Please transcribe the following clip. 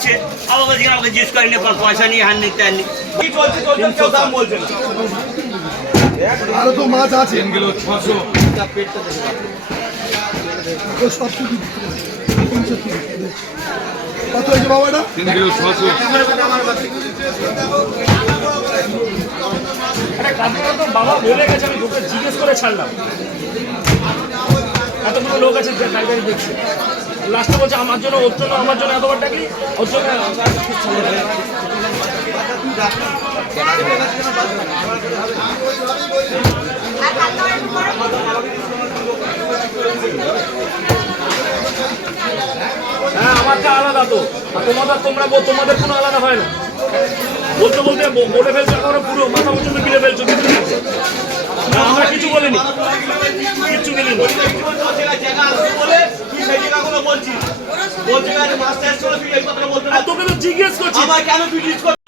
দিচ্ছে, আবার বলছি আমাকে জিজ্ঞেস করেনি পয়সা নিয়ে হান নিতে আননি। কি চলছে কেউ দাম বলছে না। আরো তো মাছ আছে। 600 কত হয়েছে বাবা এটা? 3 কিলো 600। বাবা বলে গেছে, আমি লোকে জিজ্ঞেস করে ছাড়লাম। এতগুলো লোক আছে টাইগারি দেখছে, লাস্টে বলছে আমার জন্য ওর জন্য আমার জন্য এতবার ডাকি ওর জন্য। হ্যাঁ আমারটা আলাদা তো, তোমাদের কোনো আলাদা হয় না। বলতে বলতে বলে ফেলছো, এখন পুরো মাথা পর্যন্ত গিলে ফেলছো। আমরা কিছু বলিনি, কিচ্ছু বলিনি। তোকে তো জিজ্ঞেস করছি কেন তুই জিজ্ঞেস করছিস?